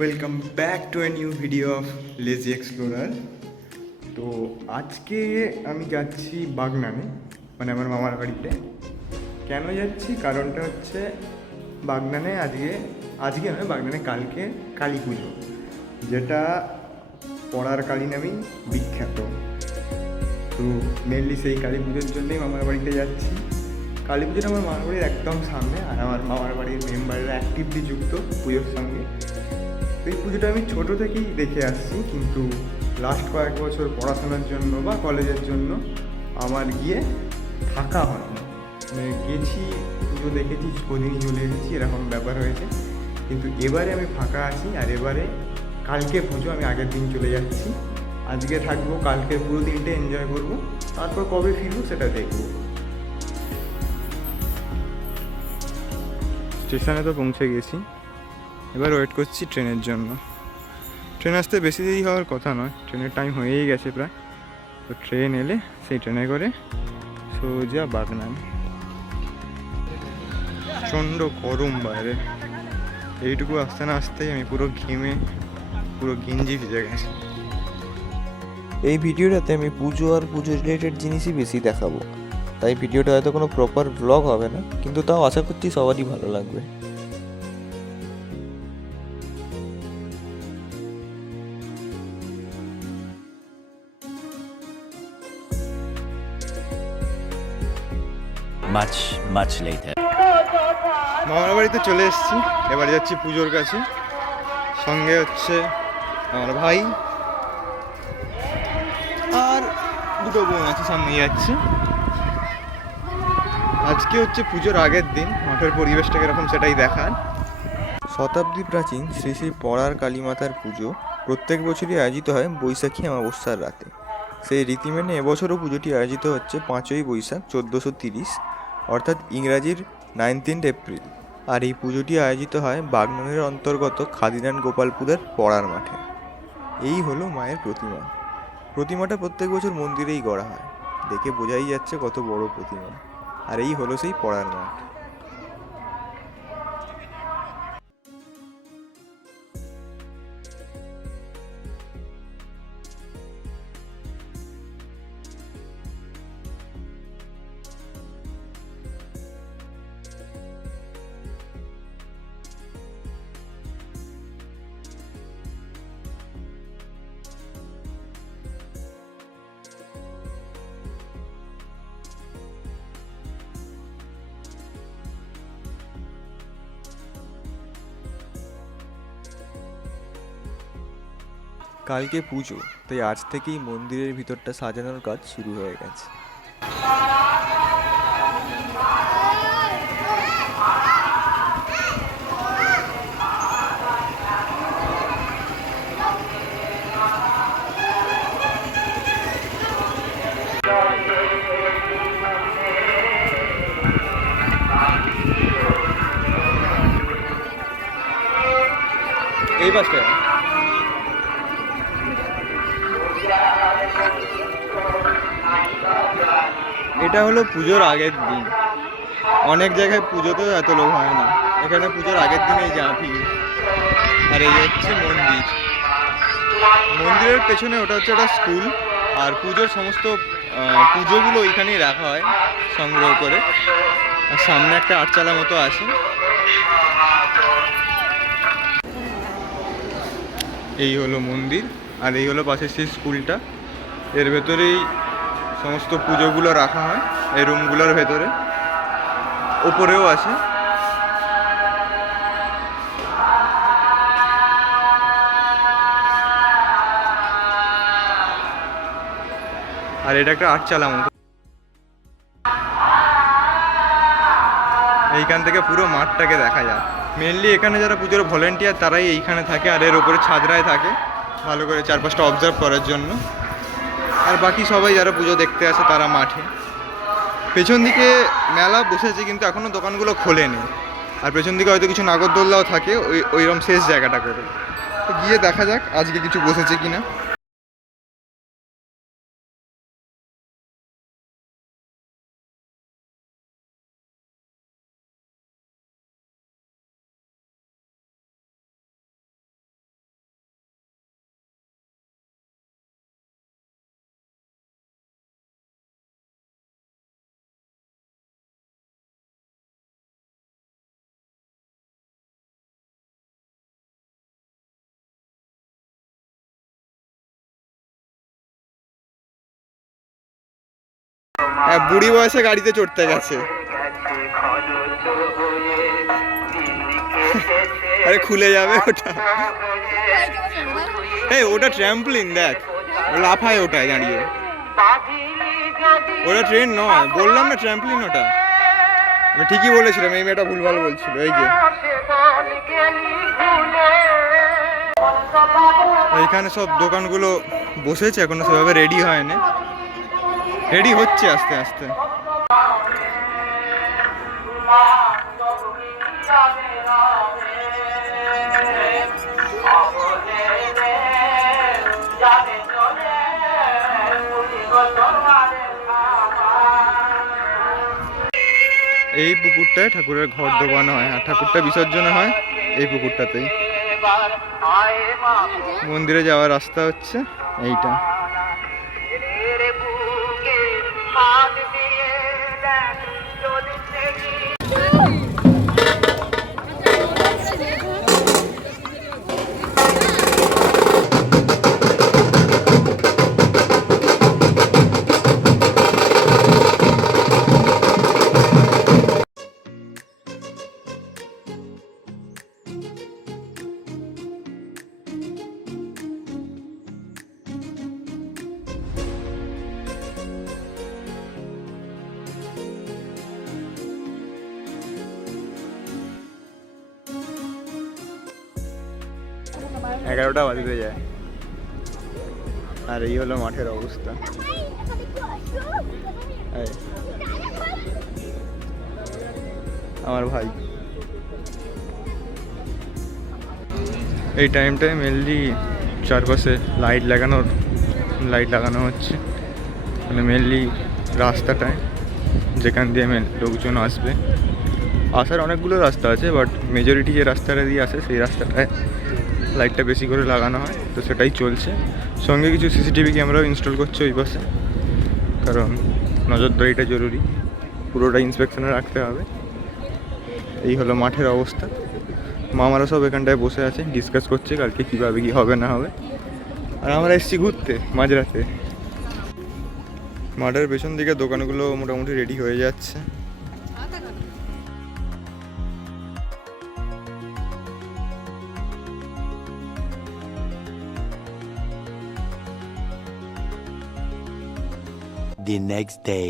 Welcome back to a new video of lazy explorer. তো আজকে আমি যাচ্ছি বাগনানে, মানে আমার মামার বাড়িতে। কেন যাচ্ছি কারণটা হচ্ছে বাগনানে আজকে নয়, বাগনানে কালকে কালী পুজো, যেটা পড়ার কালী নামেই বিখ্যাত। তো মেনলি সেই কালী পুজোর জন্যই মামার বাড়িতে যাচ্ছি। কালী পুজোটা আমার মামার বাড়ির একদম সামনে, আর আমার মামার বাড়ির মেম্বাররা অ্যাক্টিভলি যুক্ত পুজোর সঙ্গে। তো এই পুজোটা আমি ছোটো থেকেই দেখে আসছি, কিন্তু লাস্ট কয়েক বছর পড়াশোনার জন্য বা কলেজের জন্য আমার গিয়ে থাকা হয়নি। মানে গেছি, পুজো দেখেছি, কদিনই চলে এসেছি, এরকম ব্যাপার হয়েছে। কিন্তু এবারে আমি ফাঁকা আছি, আর এবারে কালকে পুজো, আমি আগের দিন চলে যাচ্ছি। আজকে থাকবো, কালকে পুরো দিনটা এনজয় করবো, তারপর কবে ফিরবো সেটা দেখবো। স্টেশনে তো পৌঁছে গেছি, এবার ওয়েট করছি ট্রেনের জন্য। ট্রেন আসতে বেশি দেরি হওয়ার কথা নয়, ট্রেনের টাইম হয়েই গেছে প্রায়। তো ট্রেন এলে সেই ট্রেনে করে সোজা বাগনান। প্রচণ্ড গরম বাইরে, এইটুকু আসতে না আসতেই আমি পুরো ঘেমে পুরো গেঞ্জি ভিজে গেছে। এই ভিডিওটাতে আমি পুজো আর পুজো রিলেটেড জিনিসই বেশি দেখাবো, তাই ভিডিওটা হয়তো কোনো প্রপার ব্লগ হবে না, কিন্তু তাও আশা করছি সবারই ভালো লাগবে। Much later. মামার বাড়িতে চলে এসেছি, এবার যাচ্ছি পুজোর কাছে। সঙ্গে হচ্ছে আমার ভাই আর দুটো বোন আছে, সামনে যাচ্ছে। আজকে হচ্ছে পুজোর আগের দিন, মাঠের পরিবেশটা কিরকম সেটাই দেখার। শতাব্দী প্রাচীন শ্রী শ্রী পড়ার কালীমাতার পুজো প্রত্যেক বছরই আয়োজিত হয় বৈশাখী অমাবস্যার রাতে। সেই রীতি মেনে এবছরও পুজোটি আয়োজিত হচ্ছে 5ই বৈশাখ 1430, অর্থাৎ ইংরাজির 19 এপ্রিল। আর এই পুজোটি আয়োজিত হয় বাগনানের অন্তর্গত খাদিনান গোপালপুরের পড়ার মাঠে। এই হলো মায়ের প্রতিমা। প্রতিমাটা প্রত্যেক বছর মন্দিরেই গড়া হয়, দেখে বোঝাই যাচ্ছে কত বড় প্রতিমা। আর এই হলো সেই পড়ার মাঠ। কালকে পুজো, তাই আজ থেকেই মন্দিরের ভিতরটা সাজানোর কাজ শুরু হয়ে গেছে। এই পাশটা এটা হলো পুজোর আগের দিন। অনেক জায়গায় পুজোতেও এত লোক হয় না, এখানে পুজোর আগের দিনেই যা ভিড়। আর এই হচ্ছে মন্দির, মন্দিরের পেছনে ওটা হচ্ছে একটা স্কুল। আর পুজোর সমস্ত পুজোগুলো ওইখানেই রাখা হয় সংগ্রহ করে। আর সামনে একটা আটচালা মতো আছে। এই হলো মন্দির, আর এই হলো পাশের সেই স্কুলটা। এর ভেতরেই সমস্ত পুজোগুলো রাখা হয়, এই রুমগুলোর ভেতরে। ওপরেও আছে। আর এটা একটা আটচালা মতো, এইখান থেকে পুরো মাঠটাকে দেখা যায়। মেনলি এখানে যারা পুজোর ভলেন্টিয়ার তারাই এইখানে থাকে, আর এর ওপরে ছাদরায় থাকে ভালো করে চারপাশটা অবজার্ভ করার জন্য। আর বাকি সবাই যারা পুজো দেখতে আসে তারা মাঠে। পেছন দিকে মেলা বসেছে, কিন্তু এখনও দোকানগুলো খোলেনি। আর পেছন দিকে হয়তো কিছু নাগরদোল্লাও থাকে ওইরকম শেষ জায়গাটা করে। তো গিয়ে দেখা যাক আজকে কিছু বসেছে কিনা। হ্যাঁ, বুড়ি বয়সে গাড়িতে চড়তে গেছে। আরে খুলে যাবে ওটা। এই ওটা ট্র্যাম্পলিন, দেখ লাফায় ওটায় দাঁড়িয়ে। ওটা ট্রেন নয়, বললাম না ট্র্যাম্পলিন ওটা। আমি ঠিকই বলেছিলাম, এই মেয়েটা ভুলভাল বলছিল। এই যে এইখানে সব দোকানগুলো বসেছে, এখনো সেভাবে রেডি হয়নি, রেডি হচ্ছে আস্তে আস্তে। এই পুকুরটায় ঠাকুরের ঘর ডোবানো হয়, আর ঠাকুরটা বিসর্জন হয় এই পুকুরটাতেই। মন্দিরে যাওয়ার রাস্তা হচ্ছে এইটা। এগারোটা বাজতে যায়, আর এই হলো মাঠের অবস্থা। আমার ভাই এই টাইমটায় মেনলি চারপাশে লাইট লাগানো হচ্ছে, মানে মেনলি রাস্তাটায় যেখান দিয়ে লোকজন আসবে। আসার অনেকগুলো রাস্তা আছে, বাট মেজরিটি যে রাস্তাটা দিয়ে আসে সেই রাস্তাটায় লাইটটা বেশি করে লাগানো হয়, তো সেটাই চলছে। সঙ্গে কিছু সিসিটিভি ক্যামেরাও ইনস্টল করছে ওই পাশে, কারণ নজরদারিটা জরুরি, পুরোটা ইন্সপেকশনে রাখতে হবে। এই হলো মাঠের অবস্থা। মামারা সব এখানটায় বসে আছে, ডিসকাস করছে কালকে কীভাবে কী হবে না হবে। আর আমরা এসেছি ঘুরতে মাঝরাতে। মাঠের পেছন দিকে দোকানগুলো মোটামুটি রেডি হয়ে যাচ্ছে। The next day.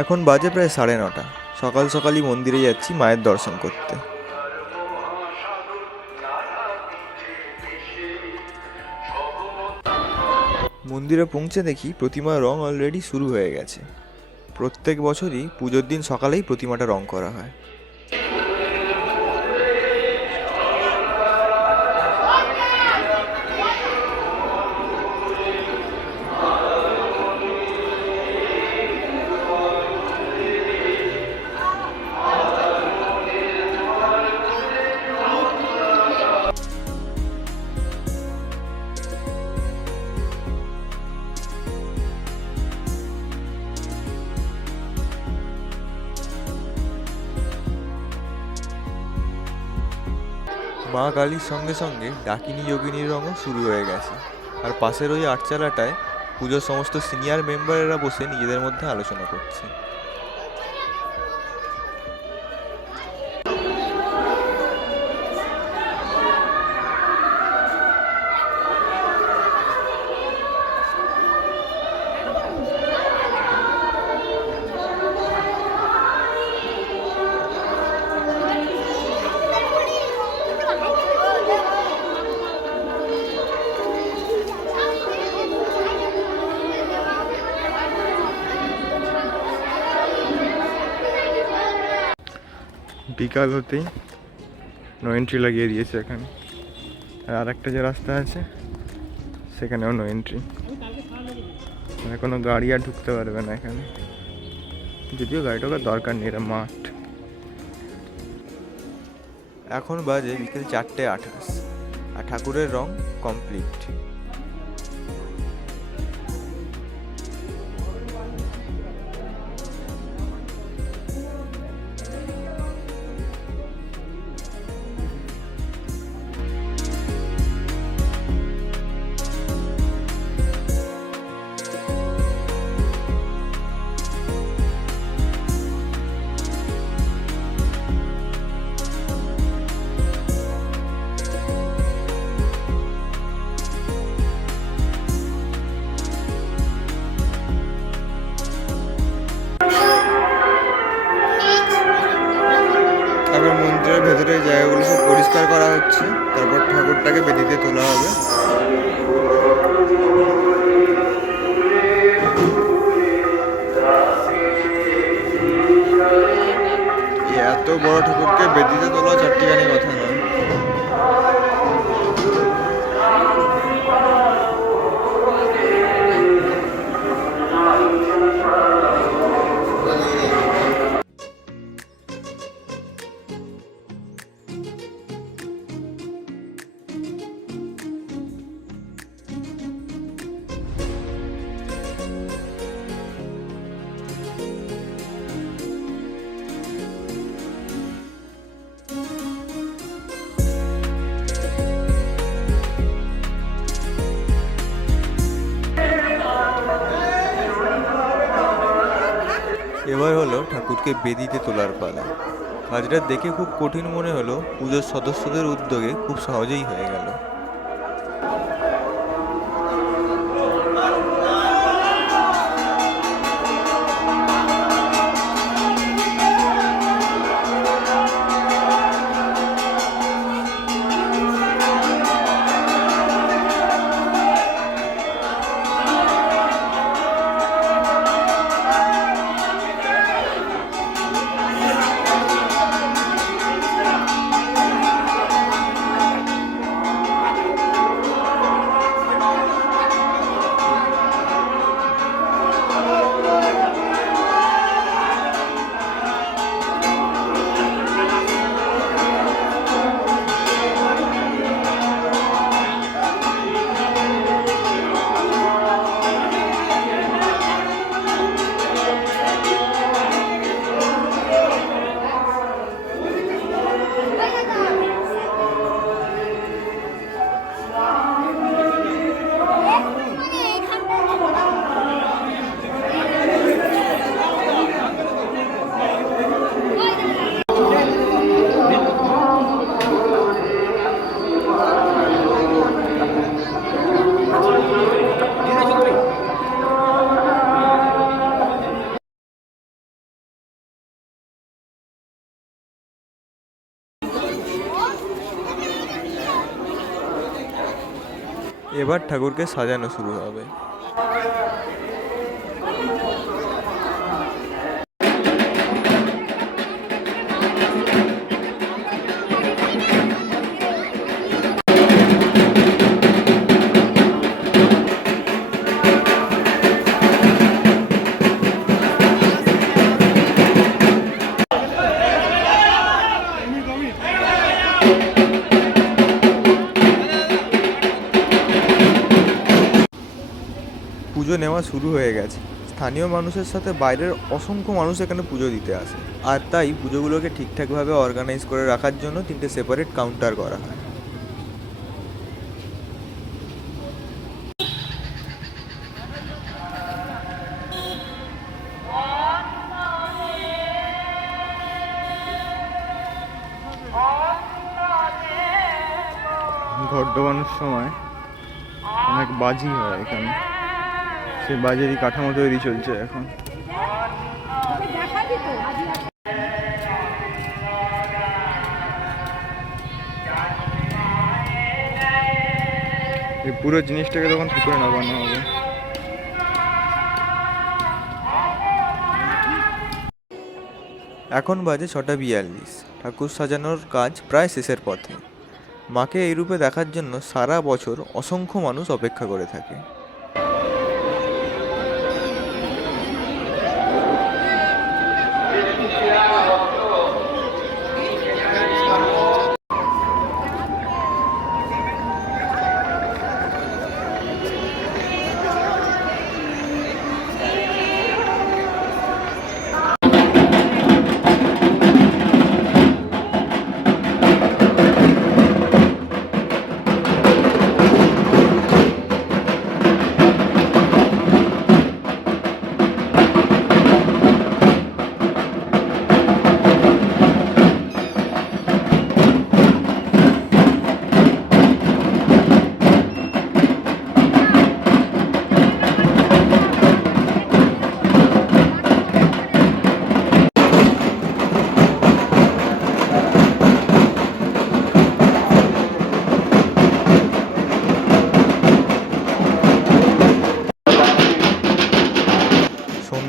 এখন বাজে প্রায় 9:30। সকাল সকালই মন্দিরে যাচ্ছি মায়ের দর্শন করতে। মন্দিরে পৌঁছে দেখি প্রতিমার রং অলরেডি শুরু হয়ে গেছে। প্রত্যেক বছরই পুজোর দিন সকালেই প্রতিমাটা রং করা হয়। মা কালীর সঙ্গে সঙ্গে ডাকিনী যোগিনীর রঙও শুরু হয়ে গেছে। আর পাশের ওই আটচালাটায় পুজোর সমস্ত সিনিয়র মেম্বারেরা বসে নিজেদের মধ্যে আলোচনা করছে। বিকাল হতেই নো এন্ট্রি লাগিয়ে দিয়েছে এখানে। আর একটা যে রাস্তা আছে সেখানেও নো এন্ট্রি, মানে কোনো গাড়ি আর ঢুকতে পারবে না এখানে। যদিও গাড়ি ঢোকার দরকার নেই, এটা মাঠ। এখন বাজে বিকেল 4:28 আর ঠাকুরের রং কমপ্লিট। তারপর ঠাকুরটাকে বেদিতে তোলা হবে। এত বড় ঠাকুরকে বেদিতে তোলা চারটিখানি কথা নয়। এবার হলো ঠাকুরকে বেদিতে তোলার পালা। কাজটা দেখে খুব কঠিন মনে হলো, পুজোর সদস্যদের উদ্যোগে খুব সহজেই হয়ে গেল। এবার ঠাকুরকে সাজানো শুরু হবে। পুজো নেওয়া শুরু হয়ে গেছে। স্থানীয় মানুষের সাথে বাইরের অসংখ্য মানুষ এখানে পুজো দিতে আসে, আর তাই পুজোগুলোকে ঠিকঠাকভাবে অর্গানাইজ করে রাখার জন্য 3টে সেপারেট কাউন্টার করা হয়। ঘট ডোবানোর সময় অনেক বাজি হয় এখানে, সে বাজেরই কাঠামো তৈরি চলছে এখন। এই পুরো জিনিসটাকে তখন ঠিক করে নামানো হবে। এখন বাজে 6:42। ঠাকুর সাজানোর কাজ প্রায় শেষের পথে। মাকে এই রূপে দেখার জন্য সারা বছর অসংখ্য মানুষ অপেক্ষা করে থাকে।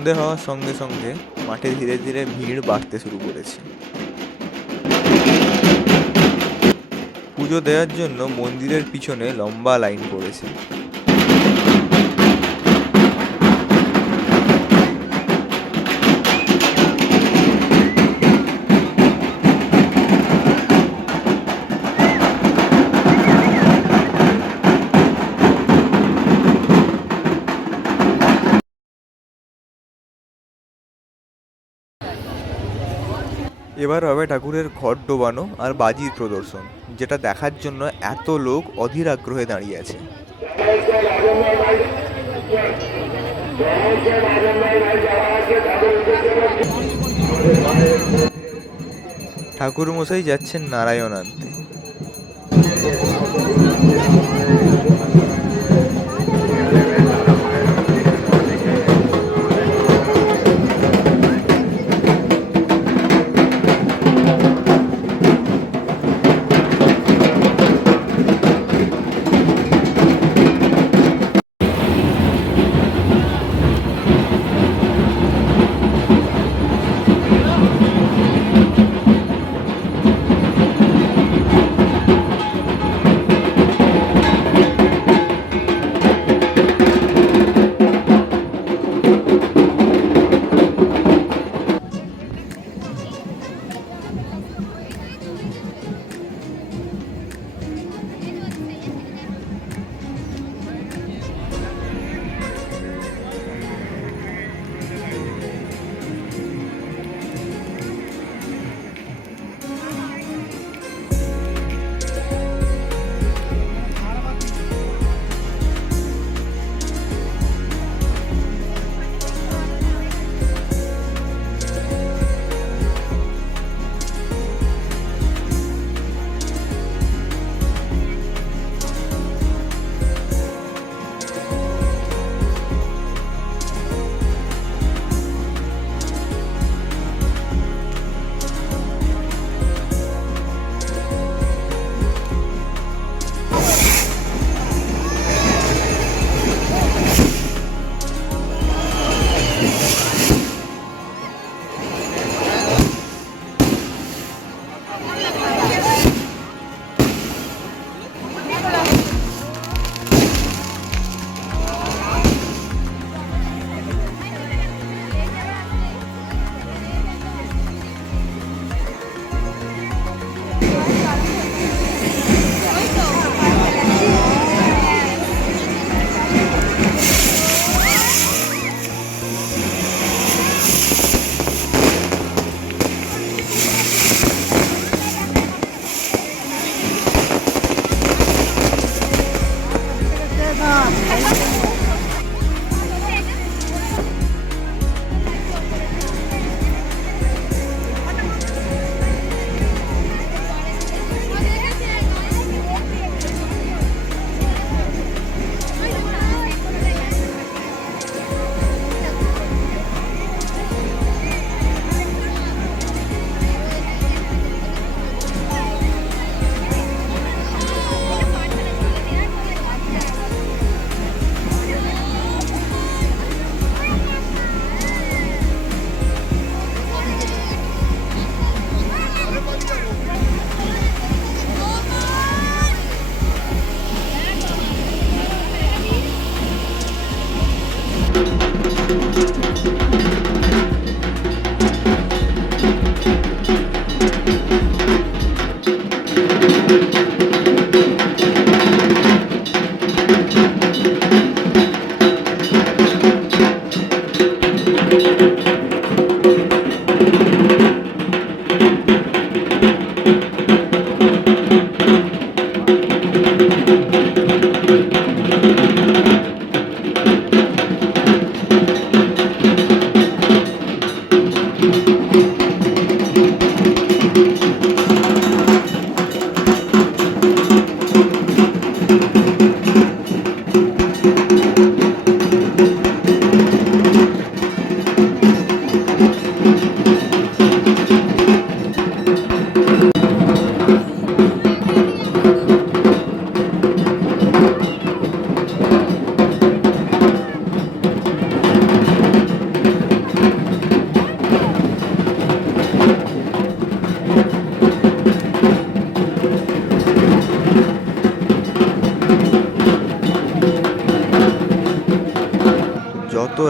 সন্ধে হওয়ার সঙ্গে সঙ্গে মাঠে ধীরে ধীরে ভিড় বাড়তে শুরু করেছে। পুজো দেওয়ার জন্য মন্দিরের পিছনে লম্বা লাইন পড়েছে। এবার হবে ঠাকুরের ঘট ডোবানো আর বাজির প্রদর্শন, যেটা দেখার জন্য এত লোক অধীর আগ্রহে দাঁড়িয়ে আছে। ঠাকুর মশাই যাচ্ছেন নারায়ণ আনতে।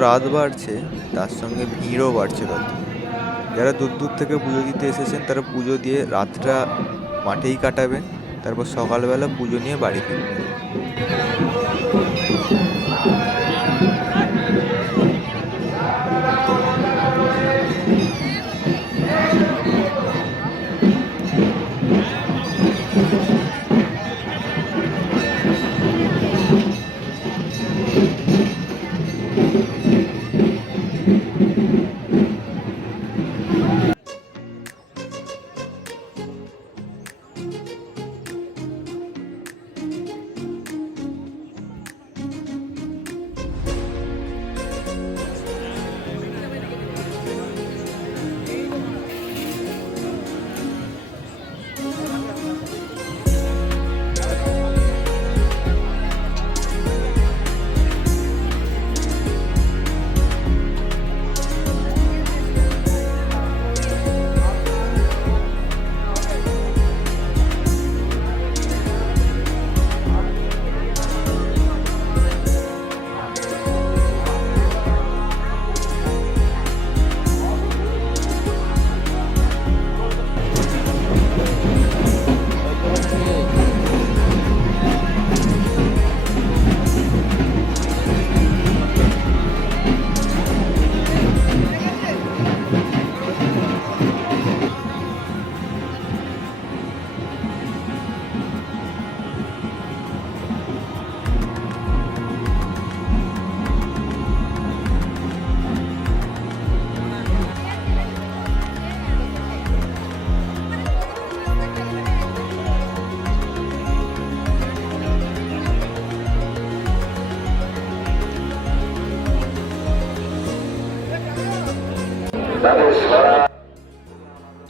রাত বাড়ছে তার সঙ্গে ভিড়ও বাড়ছে তত। যারা দূর দূর থেকে পুজো দিতে এসেছেন তারা পুজো দিয়ে রাতটা মাঠেই কাটাবেন, তারপর সকালবেলা পুজো নিয়ে বাড়ি ফিরবেন।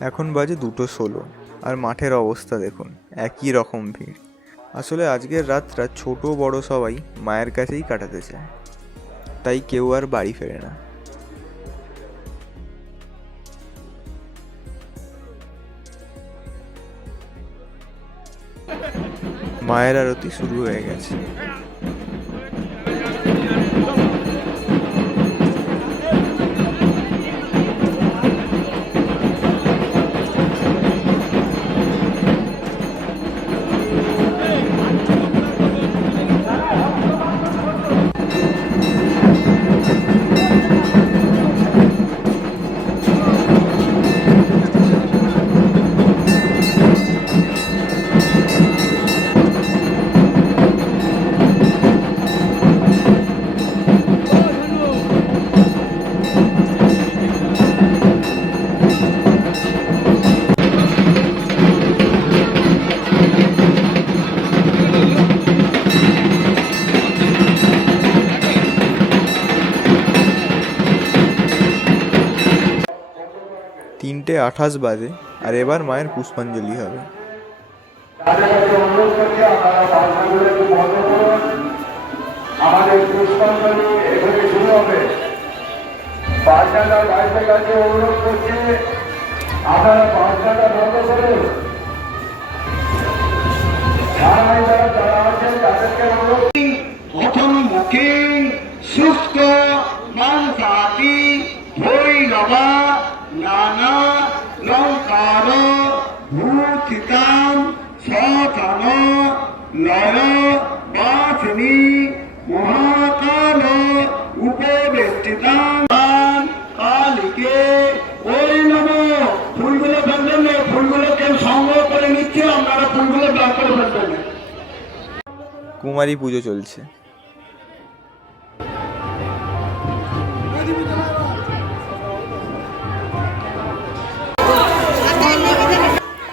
এখন বাজে 2:16 আর মাঠের অবস্থা দেখুন, একই রকম ভিড়। আসলে আজকের রাতটা ছোট বড় সবাই মায়ের কাছেই কাটাতে চায়, তাই কেউ আর বাড়ি ফেরে না। মায়ের আরতি শুরু হয়ে গেছে। তিনটে 28 বাজে আর এবার মায়ের পুষ্পাঞ্জলি হবে। আমাদের পুষ্পাঞ্জলি এখানে শুরু হবে। বাচ্চারা বাইরের কাছে অনুরোধ করছে, আপনারা বাচ্চাটা বন্ধ করুন। যারা আছেন তাদেরকে অনুরোধ, প্রথম মুখে শুষ্ক মাংসাতি ভৈরবা নানা লঙ্কার ভূতিতাম শতান নয় বাসনি মহাকাল উপবেষ্টিতাম কালিকে ওই নম। ফুলগুলো ফেলবেন না, ফুলগুলো কেউ সংগ্রহ করে নিচ্ছে, আপনারা ফুলগুলো ব্লক করে ফেলবেন না। কুমারী পুজো চলছে।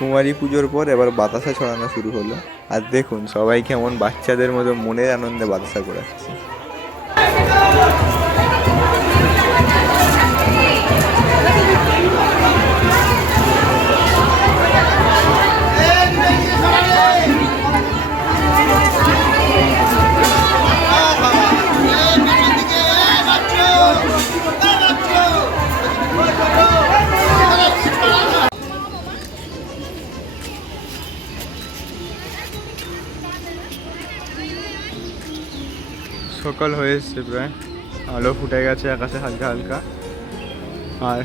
কুমারী পুজোর পর এবার বাতাসা ছড়ানো শুরু হলো, আর দেখুন সবাই কেমন বাচ্চাদের মতো মনের আনন্দে বাতাসা করাচ্ছে। সকাল হয়ে এসছে প্রায়, আলো ফুটে গেছে আকাশে হালকা হালকা। আর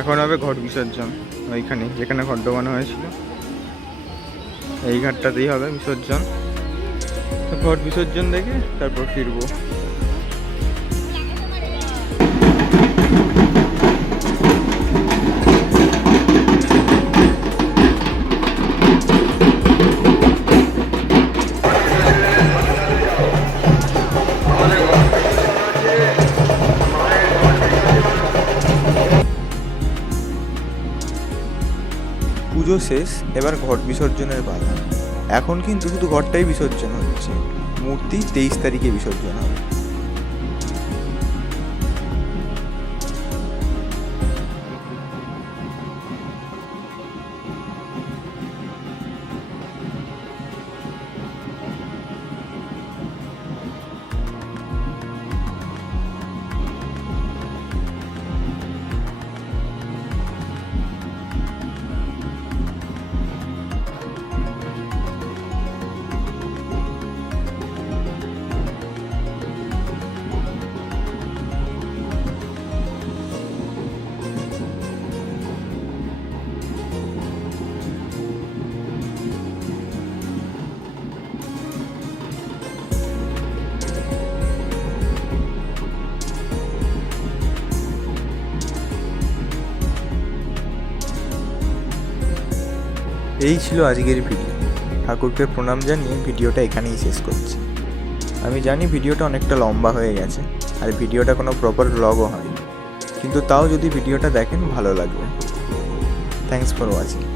এখন হবে ঘট বিসর্জন, ওইখানে যেখানে ঘট ডোবানো হয়েছিল এই ঘাটটাতেই হবে বিসর্জন। তো ঘট বিসর্জন দেখে তারপর ফিরবো। পুজো শেষ, এবার ঘট বিসর্জনের পালা। এখন কিন্তু শুধু ঘরটাই বিসর্জন হচ্ছে, মূর্তি 23 তারিখে বিসর্জন হবে। এই ছিল আজকের ভিডিও। ঠাকুরকে প্রণাম জানিয়ে ভিডিওটা এখানেই শেষ করছি। আমি জানি ভিডিওটা অনেকটা লম্বা হয়ে গেছে, আর ভিডিওটা কোনো প্রপার ব্লগও হয়নি, কিন্তু তাও যদি ভিডিওটা দেখেন ভালো লাগবে। Thanks for watching.